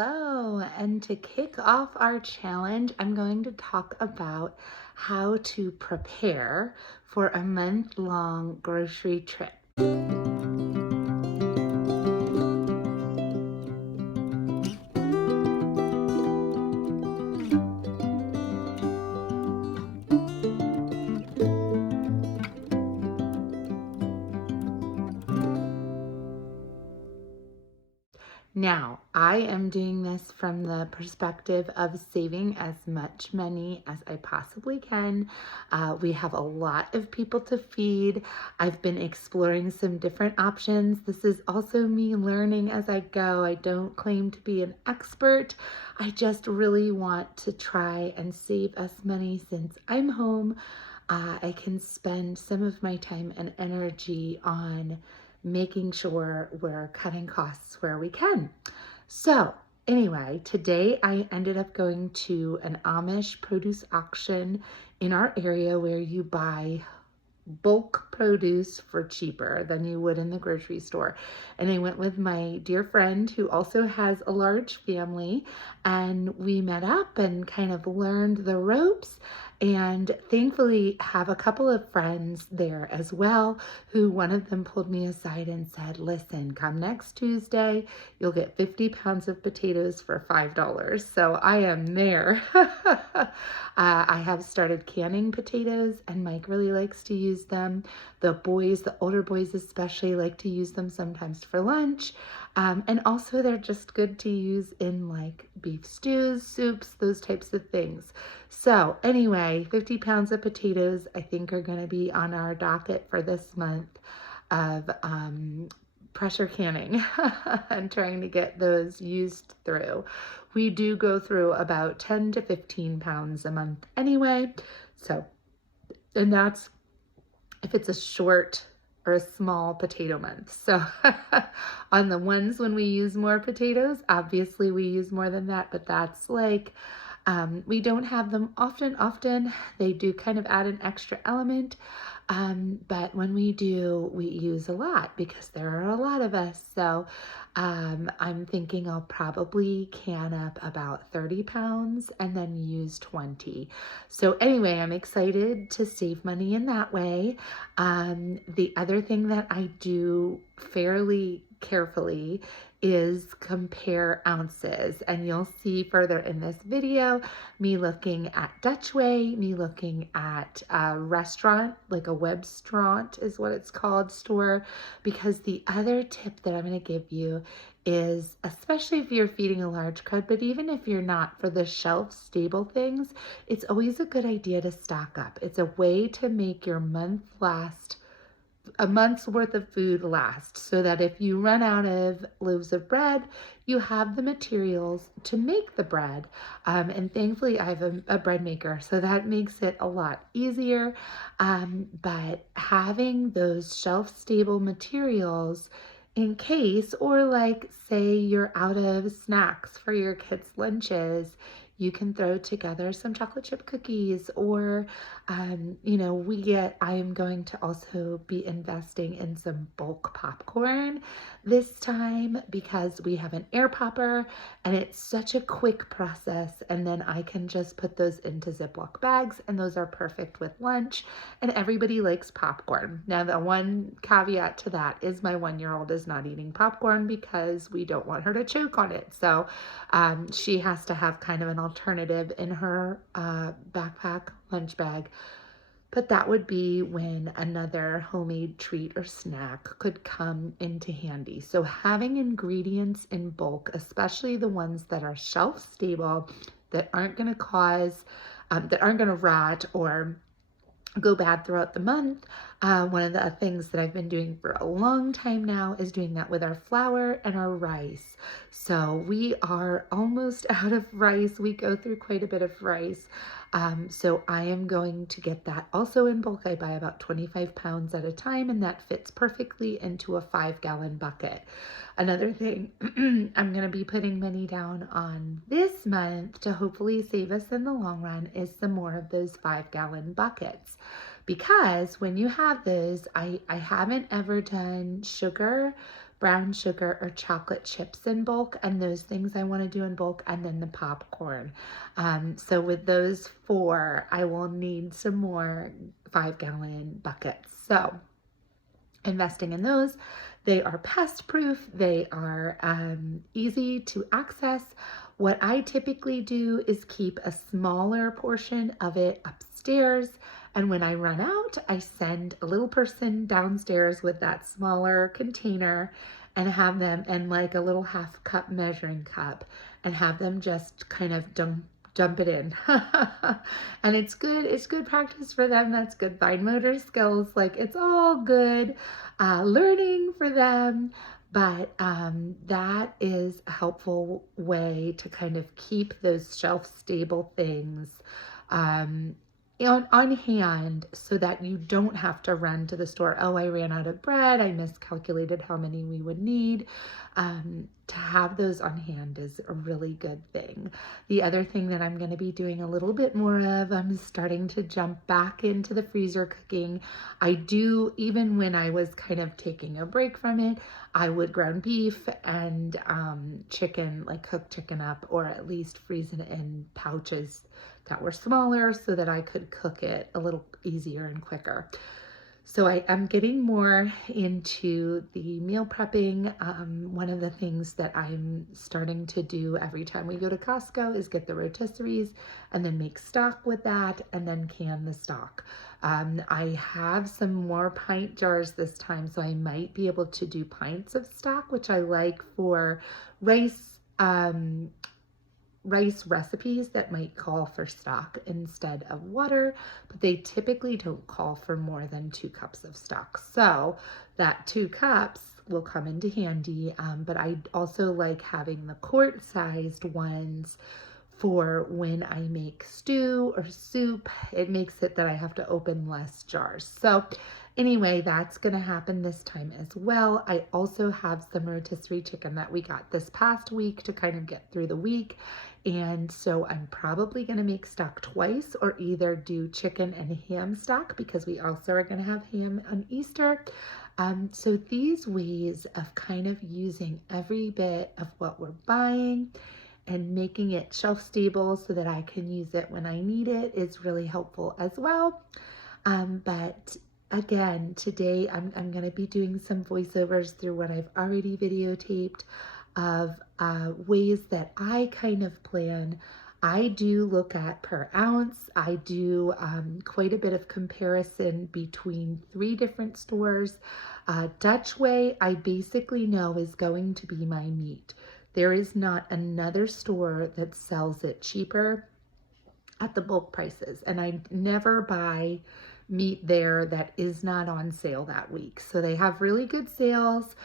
Hello, and to kick off our challenge, I'm going to talk about how to prepare for a month-long grocery trip. Now, I am doing this from the perspective of saving as much money as I possibly can. We have a lot of people to feed. I've been exploring some different options. This is also me learning as I go. I don't claim to be an expert. I just really want to try and save us money since I'm home. I can spend some of my time and energy on making sure we're cutting costs where we can. So anyway, today I ended up going to an Amish produce auction in our area where you buy bulk produce for cheaper than you would in the grocery store. And I went with my dear friend who also has a large family, and we met up and kind of learned the ropes, and thankfully have a couple of friends there as well, who one of them pulled me aside and said, listen, come next Tuesday, you'll get 50 pounds of potatoes for $5. So I am there. I have started canning potatoes, and Mike really likes to use them. The boys, the older boys especially, like to use them sometimes for lunch. And also they're just good to use in like beef stews, soups, those types of things. So anyway, 50 pounds of potatoes I think are going to be on our docket for this month of pressure canning and trying to get those used through. We do go through about 10 to 15 pounds a month anyway. So, and that's if it's a short or a small potato month. So on the ones when we use more potatoes, obviously we use more than that, but that's like, we don't have them often. They do kind of add an extra element. But when we do, we use a lot because there are a lot of us. So I'm thinking I'll probably can up about 30 pounds and then use 20. So anyway, I'm excited to save money in that way. The other thing that I do fairly carefully is compare ounces, and you'll see further in this video me looking at Dutchway, me looking at a restaurant, like a Webstaurant is what it's called, store, because the other tip that I'm going to give you is, especially if you're feeding a large crowd, but even if you're not, for the shelf stable things, it's always a good idea to stock up. It's a way to make your month last, a month's worth of food last, so that if you run out of loaves of bread, you have the materials to make the bread. And thankfully I have a bread maker, so that makes it a lot easier. But having those shelf stable materials in case, or like say you're out of snacks for your kids' lunches, you can throw together some chocolate chip cookies, or, I am going to also be investing in some bulk popcorn this time because we have an air popper and it's such a quick process. And then I can just put those into Ziploc bags, and those are perfect with lunch, and everybody likes popcorn. Now, the one caveat to that is my 1-year-old is not eating popcorn because we don't want her to choke on it. So she has to have kind of an alternative in her backpack lunch bag. But that would be when another homemade treat or snack could come into handy. So having ingredients in bulk, especially the ones that are shelf stable, that aren't going to cause, that aren't going to rot or go bad throughout the month. One of the things that I've been doing for a long time now is doing that with our flour and our rice. So we are almost out of rice. We go through quite a bit of rice. So I am going to get that also in bulk. I buy about 25 pounds at a time, and that fits perfectly into a 5-gallon bucket. Another thing I'm going to be putting money down on this month to hopefully save us in the long run is some more of those 5-gallon buckets. Because when you have those, I haven't ever done sugar brown sugar or chocolate chips in bulk, and those things I want to do in bulk, and then the popcorn. So with those 4, I will need some more 5-gallon buckets. So investing in those. They are pest proof. They are easy to access. What I typically do is keep a smaller portion of it upstairs. And when I run out, I send a little person downstairs with that smaller container and have them in like a little 1/2 cup measuring cup and have them just kind of dump it in. And it's good practice for them. That's good fine motor skills. Like, it's all good learning for them. But that is a helpful way to kind of keep those shelf stable things on hand, so that you don't have to run to the store. Oh, I ran out of bread. I miscalculated how many we would need. To have those on hand is a really good thing. The other thing that I'm going to be doing a little bit more of, I'm starting to jump back into the freezer cooking. I do, even when I was kind of taking a break from it, I would ground beef and chicken, like cook chicken up, or at least freeze it in pouches that were smaller so that I could cook it a little easier and quicker. So I am getting more into the meal prepping. One of the things that I'm starting to do every time we go to Costco is get the rotisseries and then make stock with that and then can the stock. I have some more pint jars this time, so I might be able to do pints of stock, which I like for rice recipes that might call for stock instead of water, but they typically don't call for more than 2 cups of stock. So that 2 cups will come into handy, but I also like having the quart-sized ones for when I make stew or soup. It makes it that I have to open less jars. So anyway, that's going to happen this time as well. I also have some rotisserie chicken that we got this past week to kind of get through the week. And so I'm probably going to make stock twice, or either do chicken and ham stock, because we also are going to have ham on Easter. So these ways of kind of using every bit of what we're buying and making it shelf stable so that I can use it when I need it is really helpful as well. But again, today I'm going to be doing some voiceovers through what I've already videotaped of ways that I kind of plan. I do look at per ounce. I do quite a bit of comparison between 3 different stores. Dutch Way, I basically know is going to be my meat. There is not another store that sells it cheaper at the bulk prices, and I never buy meat there that is not on sale that week. So they have really good sales.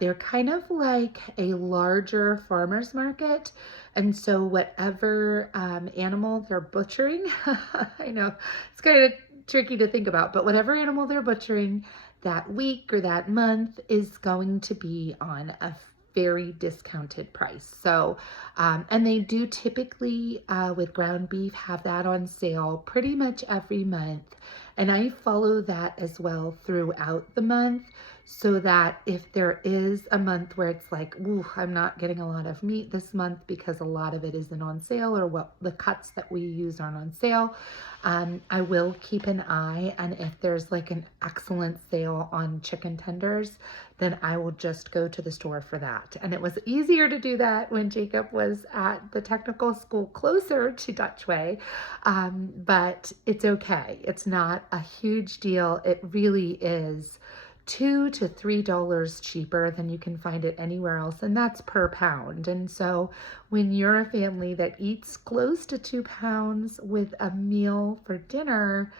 They're kind of like a larger farmer's market. And so whatever animal they're butchering, I know it's kind of tricky to think about, but whatever animal they're butchering that week or that month is going to be on a very discounted price. So, and they do typically with ground beef have that on sale pretty much every month. And I follow that as well throughout the month, so that if there is a month where it's like, ooh, I'm not getting a lot of meat this month because a lot of it isn't on sale, or what the cuts that we use aren't on sale, I will keep an eye. And if there's like an excellent sale on chicken tenders, then I will just go to the store for that. And it was easier to do that when Jacob was at the technical school closer to Dutch Way, but it's okay. It's not a huge deal. It really is $2 to $3 cheaper than you can find it anywhere else, and that's per pound. And so when you're a family that eats close to 2 pounds with a meal for dinner,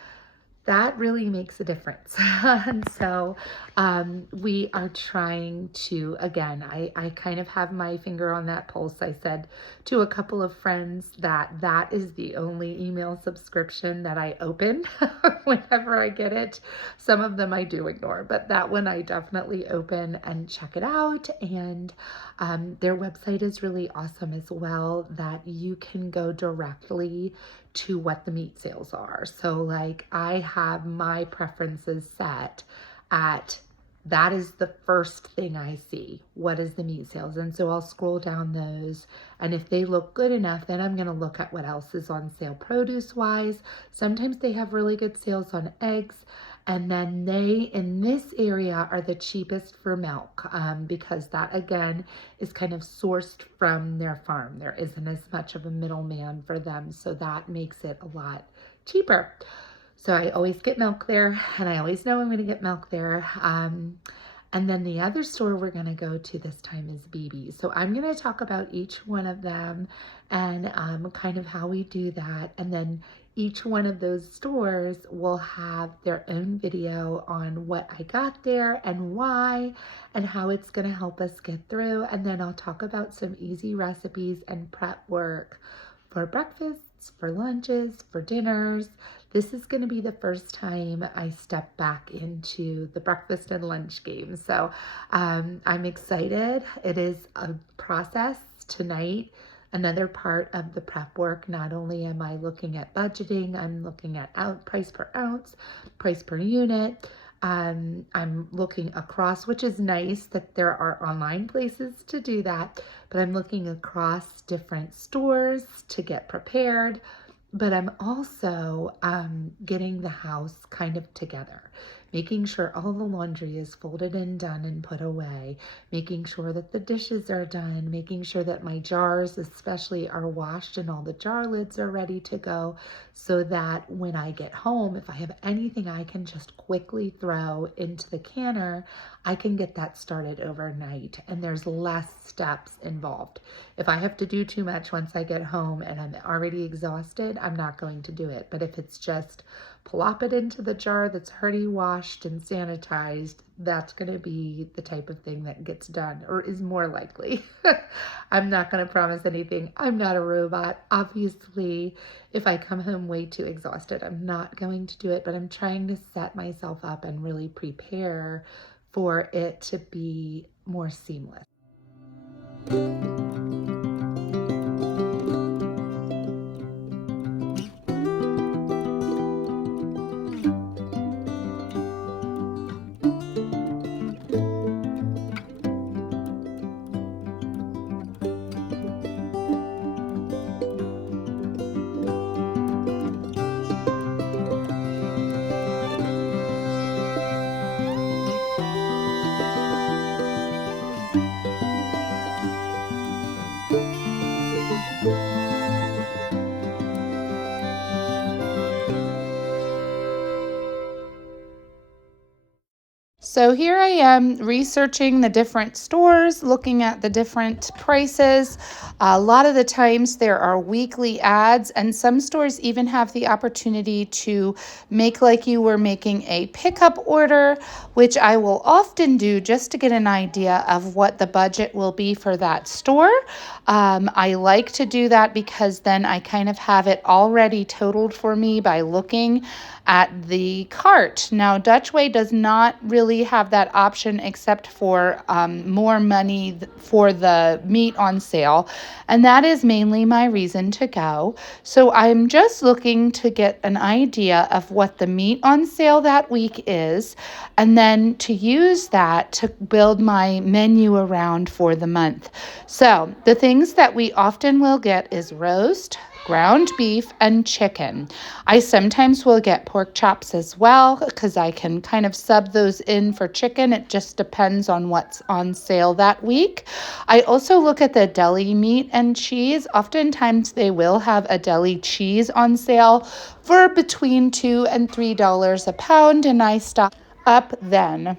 that really makes a difference. And so we are trying to, again, I kind of have my finger on that pulse. I said to a couple of friends that that is the only email subscription that I open whenever I get it. Some of them I do ignore, but that one I definitely open and check it out. And their website is really awesome as well, that you can go directly to what the meat sales are. So like I have my preferences set at that is the first thing I see. What is the meat sales? And so I'll scroll down those. And if they look good enough, then I'm going to look at what else is on sale produce wise. Sometimes they have really good sales on eggs. And then they, in this area, are the cheapest for milk because that, again, is kind of sourced from their farm. There isn't as much of a middleman for them. So that makes it a lot cheaper. So I always get milk there, and I always know I'm going to get milk there. And then the other store we're going to go to this time is BB. So I'm going to talk about each one of them and kind of how we do that. And then each one of those stores will have their own video on what I got there and why and how it's going to help us get through. And then I'll talk about some easy recipes and prep work for breakfasts, for lunches, for dinners. This is going to be the first time I step back into the breakfast and lunch game. So I'm excited. It is a process tonight. Another part of the prep work, not only am I looking at budgeting, I'm looking at price per ounce, price per unit. I'm looking across, which is nice that there are online places to do that, but I'm looking across different stores to get prepared. But I'm also getting the house kind of together, making sure all the laundry is folded and done and put away, making sure that the dishes are done, making sure that my jars especially are washed and all the jar lids are ready to go, so that when I get home, if I have anything I can just quickly throw into the canner, I can get that started overnight and there's less steps involved. If I have to do too much once I get home and I'm already exhausted, I'm not going to do it. But if it's just plop it into the jar that's already washed and sanitized, that's going to be the type of thing that gets done or is more likely. I'm not going to promise anything. I'm not a robot. Obviously, if I come home way too exhausted, I'm not going to do it, but I'm trying to set myself up and really prepare for it to be more seamless. So here I am researching the different stores, looking at the different prices. A lot of the times there are weekly ads, and some stores even have the opportunity to make like you were making a pickup order, which I will often do just to get an idea of what the budget will be for that store. I like to do that because then I kind of have it already totaled for me by looking at the cart. Now, Dutchway does not really have that option except for more money for the meat on sale, and that is mainly my reason to go. So I'm just looking to get an idea of what the meat on sale that week is, and then to use that to build my menu around for the month. So the things that we often will get is roast, ground beef, and chicken. I sometimes will get pork chops as well because I can kind of sub those in for chicken. It just depends on what's on sale that week. I also look at the deli meat and cheese. Oftentimes they will have a deli cheese on sale for between $2 and $3 a pound, and I stock up then.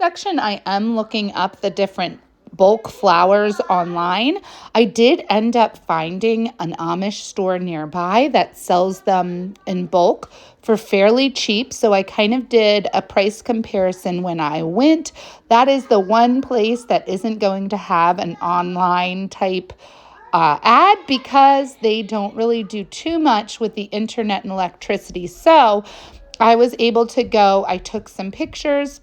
Section, I am looking up the different bulk flowers online. I did end up finding an Amish store nearby that sells them in bulk for fairly cheap. So I kind of did a price comparison when I went. That is the one place that isn't going to have an online type ad because they don't really do too much with the internet and electricity. So I was able to go, I took some pictures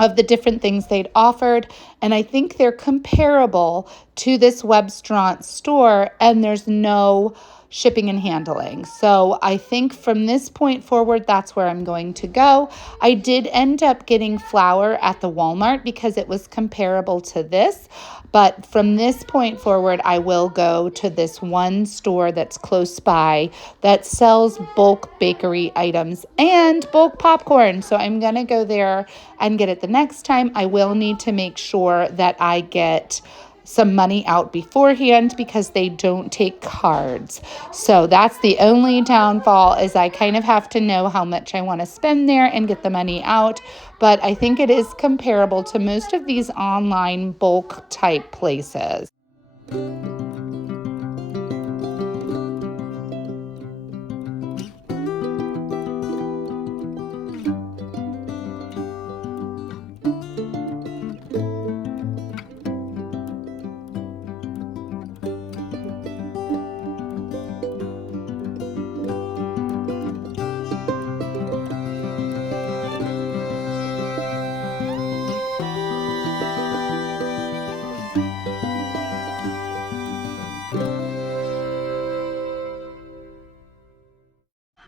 of the different things they'd offered, and I think they're comparable to this Webstaurant store, and there's no shipping and handling. So I think from this point forward, that's where I'm going to go. I did end up getting flour at the Walmart because it was comparable to this. But from this point forward, I will go to this one store that's close by that sells bulk bakery items and bulk popcorn. So I'm going to go there and get it the next time. I will need to make sure that I get some money out beforehand because they don't take cards. So that's the only downfall, is I kind of have to know how much I want to spend there and get the money out. But I think it is comparable to most of these online bulk type places.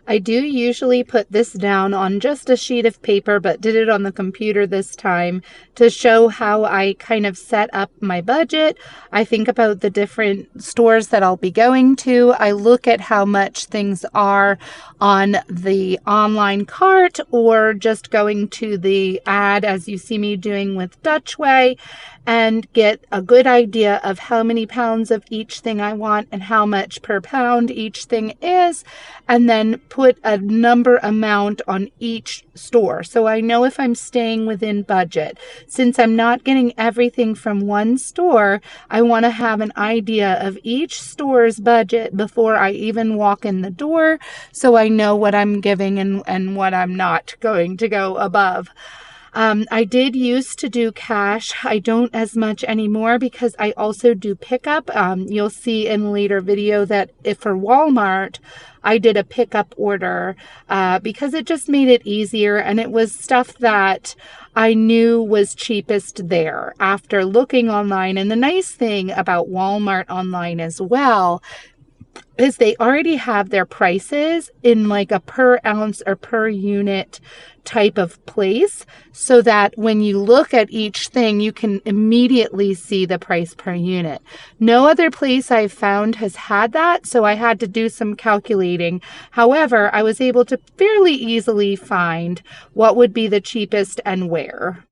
I do usually put this down on just a sheet of paper, but did it on the computer this time to show how I kind of set up my budget. I think about the different stores that I'll be going to. I look at how much things are on the online cart or just going to the ad, as you see me doing with Dutchway, and get a good idea of how many pounds of each thing I want and how much per pound each thing is, and then put a number amount on each store. So I know if I'm staying within budget. Since I'm not getting everything from one store, I want to have an idea of each store's budget before I even walk in the door, so I know what I'm giving and what I'm not going to go above. I did used to do cash. I don't as much anymore because I also do pickup. You'll see in a later video that if for Walmart, I did a pickup order because it just made it easier, and it was stuff that I knew was cheapest there after looking online. And the nice thing about Walmart online as well is they already have their prices in like a per ounce or per unit type of place, so that when you look at each thing, you can immediately see the price per unit. No other place I've found has had that, so I had to do some calculating. However, I was able to fairly easily find what would be the cheapest and where.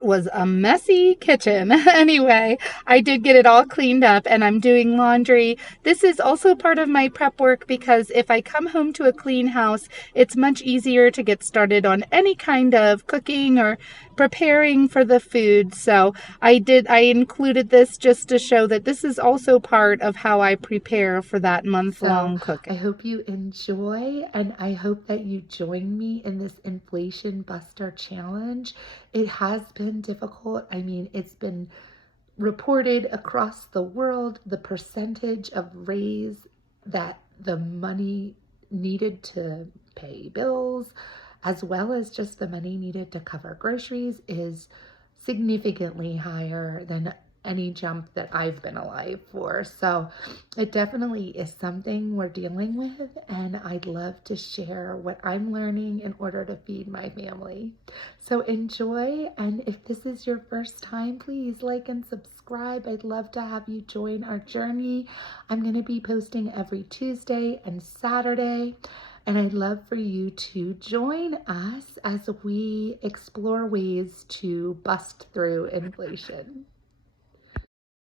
Was a messy kitchen. Anyway, I did get it all cleaned up and I'm doing laundry. This is also part of my prep work because if I come home to a clean house, it's much easier to get started on any kind of cooking or preparing for the food. So I included this just to show that this is also part of how I prepare for that month-long cooking. I hope you enjoy, and I hope that you join me in this Inflation Buster challenge. It has been difficult. I mean, it's been reported across the world, the percentage of raise that the money needed to pay bills, as well as just the money needed to cover groceries, is significantly higher than any jump that I've been alive for. So it definitely is something we're dealing with, and I'd love to share what I'm learning in order to feed my family. So enjoy, and if this is your first time, please like and subscribe. I'd love to have you join our journey. I'm going to be posting every Tuesday and Saturday. And I'd love for you to join us as we explore ways to bust through inflation.